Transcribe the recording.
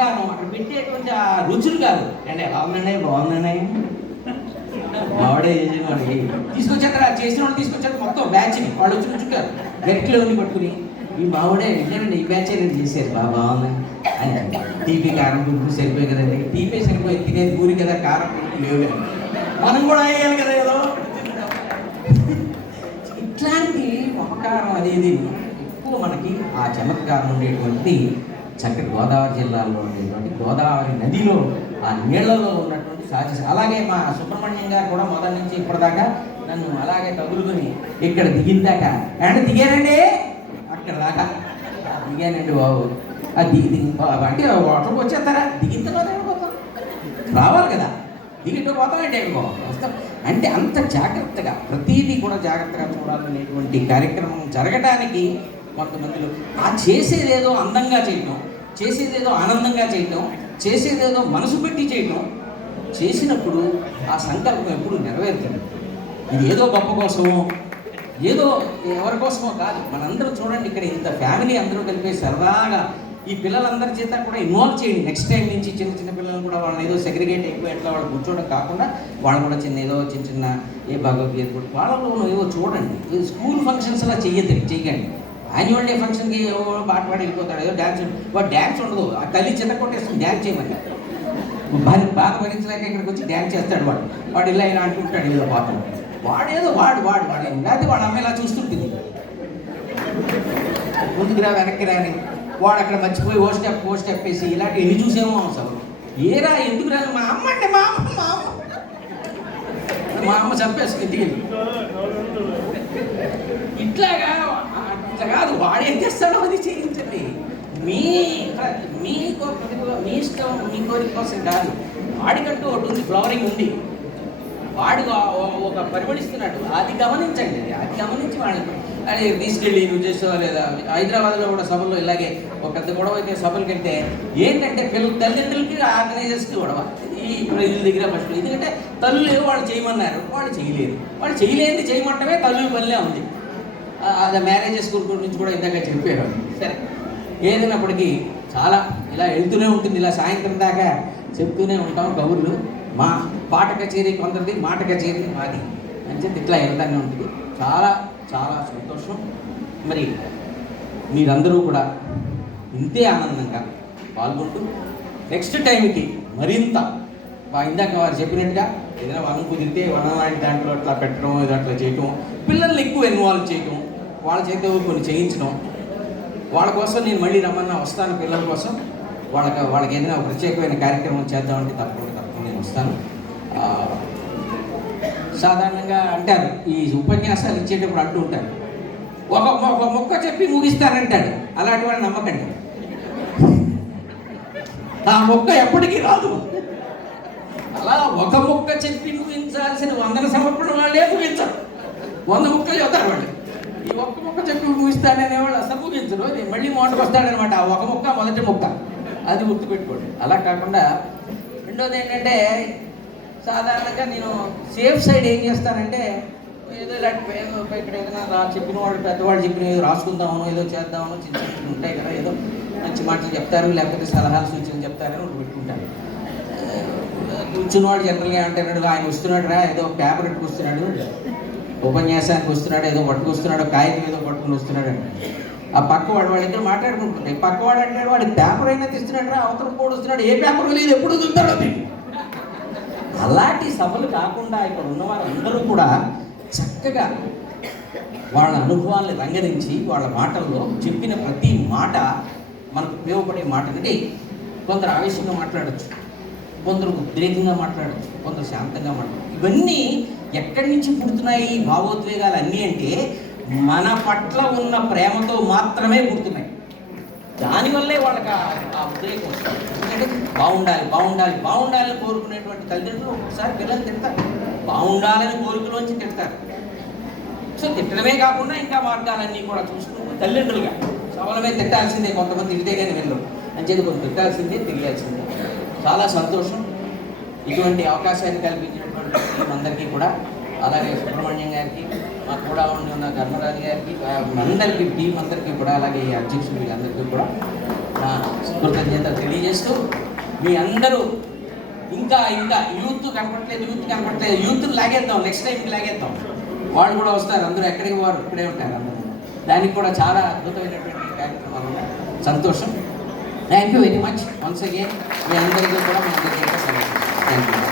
మమకారం అక్కడ పెట్టేటువంటి ఆ రుచులు కాదు. అంటే ఎలా ఉందండి బాగుందండి మావాడే యజమాని తీసుకొచ్చాక చేసిన వాళ్ళు తీసుకొచ్చాక మొత్తం బ్యాచ్ని వాళ్ళు వచ్చి కూర్చుంటారు గట్టిలోని పట్టుకుని ఈ బావుడే వెళ్ళారండి ఈ బ్యాచ్ నేను చేశారు? బాగా బాగుంది అని టీపీ కారం పులుపు సరిపోయి కదండి. టీపీ సరిపోయి తినేది పూరి కదా కారం పులుపు లేవు కదా మనం కూడా వేయాలి కదా ఏదో. ఇట్లాంటి ఉపకారం అనేది ఎక్కువ మనకి ఆ చమత్కారం ఉండేటువంటి చక్కటి గోదావరి జిల్లాలో ఉండేటువంటి గోదావరి నదిలో ఆ నీళ్ళలో ఉన్నటువంటి సాధ్య అలాగే మా సుబ్రహ్మణ్యం గారు కూడా మొదటి నుంచి ఇప్పటిదాకా నన్ను అలాగే తగులుకుని ఇక్కడ దిగిన దాకా అంటే దిగానండి అక్కడ దాకా దిగానండి బాబు. ఆ దిగి అంటే వాటర్కి వచ్చేస్తారా? దిగిన తర్వాత వెళ్ళిపోతాం రావాలి కదా. దిగిట్టు పోతామంటే బాబు వస్తాం. అంటే అంత జాగ్రత్తగా ప్రతిదీ కూడా జాగ్రత్తగా చూడాలనేటువంటి కార్యక్రమం జరగడానికి కొంతమందిలో ఆ చేసేదేదో అందంగా చేయటం చేసేదేదో ఆనందంగా చేయటం చేసేదేదో మనసు పెట్టి చేయటం చేసినప్పుడు ఆ సంకల్పం ఎప్పుడు నెరవేరుతుంది. ఇది ఏదో గొప్ప కోసమో ఏదో ఎవరి కోసమో కాదు. మనందరూ చూడండి ఇక్కడ ఇంత ఫ్యామిలీ అందరూ కలిపి సరదాగా ఈ పిల్లలందరి చేత కూడా ఇన్వాల్వ్ చేయండి. నెక్స్ట్ టైం నుంచి చిన్న చిన్న పిల్లలు కూడా వాళ్ళని ఏదో సెగ్రిగేట్ ఎక్కువ ఎట్లా వాళ్ళు కూర్చోవడం కాకుండా వాళ్ళు కూడా చిన్న ఏదో చిన్న చిన్న ఏ భగవద్గీత కూడా వాళ్ళలో ఏవో చూడండి. ఇది స్కూల్ ఫంక్షన్స్ అలా చెయ్యద్దు చెయ్యండి యాన్యువల్ డే ఫంక్షన్కి ఏవో పాట పాడి వెళ్ళిపోతాడు. ఏదో డ్యాన్స్ వాడు డ్యాన్స్ ఉండదు. ఆ తల్లి చిన్న కొట్టేస్తుంది. డ్యాన్స్ చేయమని. భార్య బాధ భరించలేక ఇక్కడికి వచ్చి డ్యాన్స్ చేస్తాడు వాడు. వాడు ఇలా ఇలా అంటుంటాడు ఏదో పాట వాడు ఏదో వాడు వాడు వాడు. లేకపోతే వాడు అమ్మ ఇలా చూస్తుంటుంది. ముందుకు రా వెనక్కి రాని వాడు అక్కడ మర్చిపోయి ఓ స్టెప్ ఓ స్టెప్ వేసి ఇలాంటి ఎన్ని చూసేమో అసలు ఏరా ఎందుకు రాని మా అమ్మ అంటే మా అమ్మ మా అమ్మ. మా అమ్మ చంపేసుకుని ఇంటికి ఇట్లాగా ఇట్లా కాదు వాడేం చేస్తాడో అది చేయించండి. మీ మీ కో- మీ ఇష్టం మీ కోరిక కోసం కాదు. వాడికంటూ ఒకటి ఉంది ఫ్లవరింగ్ ఉంది. వాడు ఒక పరిమళిస్తున్నాడు అది గమనించండి అది గమనించి వాళ్ళని అది తీసుకెళ్ళి నువ్వు చేసావా లేదా? హైదరాబాద్లో కూడా సభల్లో ఇలాగే ఒక పెద్ద గొడవ అయితే సభలకు వెళ్తే ఏంటంటే పిల్లల తల్లిదండ్రులకి ఆర్గనైజర్స్కి గొడవ. ఈ ప్రజల దగ్గర ఫస్ట్ ఎందుకంటే తల్లులు వాళ్ళు చేయమన్నారు వాళ్ళు చేయలేదు. వాళ్ళు చేయలేనిది చేయమంటమే తల్లి పనిలే ఉంది. అది మ్యారేజెస్ గురించి కూడా ఇందాక చెప్పారు సరే. ఏదైనప్పటికీ చాలా ఇలా వెళ్తూనే ఉంటుంది. ఇలా సాయంత్రం దాకా చెప్తూనే ఉంటాం కబుర్లు. మా పాట కచేరీ కొందరిది మాట కచేరీ మాది అని చెప్పి ఇట్లా వెళ్తానే ఉంటుంది. చాలా చాలా సంతోషం. మరి మీరందరూ కూడా ఇంతే ఆనందంగా పాల్గొంటూ నెక్స్ట్ టైంకి మరింత ఇందాక వారు చెప్పినట్టుగా ఏదైనా వనం కుదిరితే వనం లాంటి దాంట్లో అట్లా పెట్టడం ఏదో అట్లా చేయటం పిల్లల్ని ఎక్కువ ఇన్వాల్వ్ చేయటం వాళ్ళ చేత కొన్ని చేయించడం. వాళ్ళ కోసం నేను మళ్ళీ రమ్మన్నా వస్తాను పిల్లల కోసం. వాళ్ళకి వాళ్ళకి ఏదైనా ప్రత్యేకమైన కార్యక్రమం చేద్దామంటే తప్పకుండా తప్పకుండా నేను వస్తాను. సాధారణంగా అంటారు ఈ ఉపన్యాసాలు ఇచ్చేటప్పుడు అంటూ ఉంటారు. ఒక ఒక మొక్క చెప్పి ముగిస్తానంటాడు. అలాంటి వాళ్ళు నమ్మకండి. ఆ మొక్క ఎప్పటికీ రాదు. అలా ఒక మొక్క చెప్పి ముగించాల్సిన వందల సమర్పణ వాళ్ళే ముగించరు. వంద ముక్కలు చెబుతారు వాళ్ళు. ఒక్క మొక్క చెప్పి ముగిస్తాడనే వాళ్ళు అసలు ముగించరు మళ్ళీ మోటకు వస్తాడనమాట. ఆ ఒక మొక్క మొదటి మొక్క. అది గుర్తుపెట్టుకోండి. అలా కాకుండా రెండోది ఏంటంటే సాధారణంగా నేను సేఫ్ సైడ్ ఏం చేస్తానంటే ఏదో ఇలాంటి ఏదో ఇక్కడ ఏదైనా రా చెప్పిన వాళ్ళు పెద్దవాళ్ళు చెప్పిన ఏదో రాసుకుందామనో ఏదో చేద్దామనో చిన్న చిన్న ఉంటాయి కదా ఏదో మంచి మాటలు చెప్తారు లేకపోతే సలహాలు సూచనలు చెప్తారని ఒకటి పెట్టుకుంటాను కూర్చున్నవాడు జనరల్గా అంటున్నాడు ఆయన వస్తున్నాడు రా ఏదో పేపర్ పెట్టుకొస్తున్నాడు. ఉపన్యాసానికి వస్తున్నాడు ఏదో పట్టుకొస్తున్నాడు కాగితం ఏదో పట్టుకుని వస్తున్నాడు అంటే ఆ పక్క వాడు వాళ్ళిద్దరు మాట్లాడుకుంటుంటాయి పక్క వాడు అంటాడు వాడి పేపర్ అయినా తీస్తున్నాడు రా అవతల కూడా వస్తున్నాడు ఏ పేపర్ లేదు ఎప్పుడు చూస్తాడు అలాంటి సభలు కాకుండా ఇక్కడ ఉన్న వాళ్ళందరూ కూడా చక్కగా వాళ్ళ అనుభవాల్ని రంగరించి వాళ్ళ మాటల్లో చెప్పిన ప్రతి మాట మనకు ఉపయోగపడే మాట అంటే కొందరు ఆవేశంగా మాట్లాడచ్చు కొందరు ఉద్రేకంగా మాట్లాడచ్చు కొందరు శాంతంగా మాట్లాడచ్చు. ఇవన్నీ ఎక్కడి నుంచి పుడుతున్నాయి ఈ భావోద్వేగాలు అన్నీ అంటే మన పట్ల ఉన్న ప్రేమతో మాత్రమే పుడుతున్నాయి. దానివల్లే వాళ్ళకి ఆ ఉద్రేకం వస్తుంది. ఎందుకంటే బాగుండాలి బాగుండాలి బాగుండాలని కోరుకునేటువంటి తల్లిదండ్రులు ఒకసారి పిల్లలు తిడతారు. బాగుండాలని కోరికలోంచి తిడతారు. సో తిట్టడమే కాకుండా ఇంకా మార్గాలన్నీ కూడా చూసుకుంటూ తల్లిదండ్రులుగా సవలమే తిట్టాల్సిందే కొంతమంది తిడితే కానీ వెళ్ళరు అంచేది కొంత తిట్టాల్సిందే తెలియాల్సిందే చాలా సంతోషం. ఇటువంటి అవకాశాన్ని కల్పించినటువంటి అందరికీ కూడా అలాగే సుబ్రహ్మణ్యం గారికి మా కూడా ఉండి ఉన్న ధర్మరాజు గారికి ఆ, అందరికీ టీం అందరికీ కూడా అలాగే ఈ అధ్యక్షుడికి అందరికీ కూడా నా కృతజ్ఞత తెలియజేస్తూ మీ అందరూ ఇంకా ఇంకా యూత్ కనపడట్లేదు యూత్ కనపడట్లేదు యూత్ లాగేద్దాం నెక్స్ట్ టైం లాగేద్దాం. వాళ్ళు కూడా వస్తారు అందరూ ఎక్కడికి వారు ఇక్కడే ఉంటారు అందరూ. దానికి కూడా చాలా అద్భుతమైనటువంటి కార్యక్రమాలు సంతోషం. Thank you very much once again మీ అందరికీ కూడా మీ అందరికీ థ్యాంక్ యూ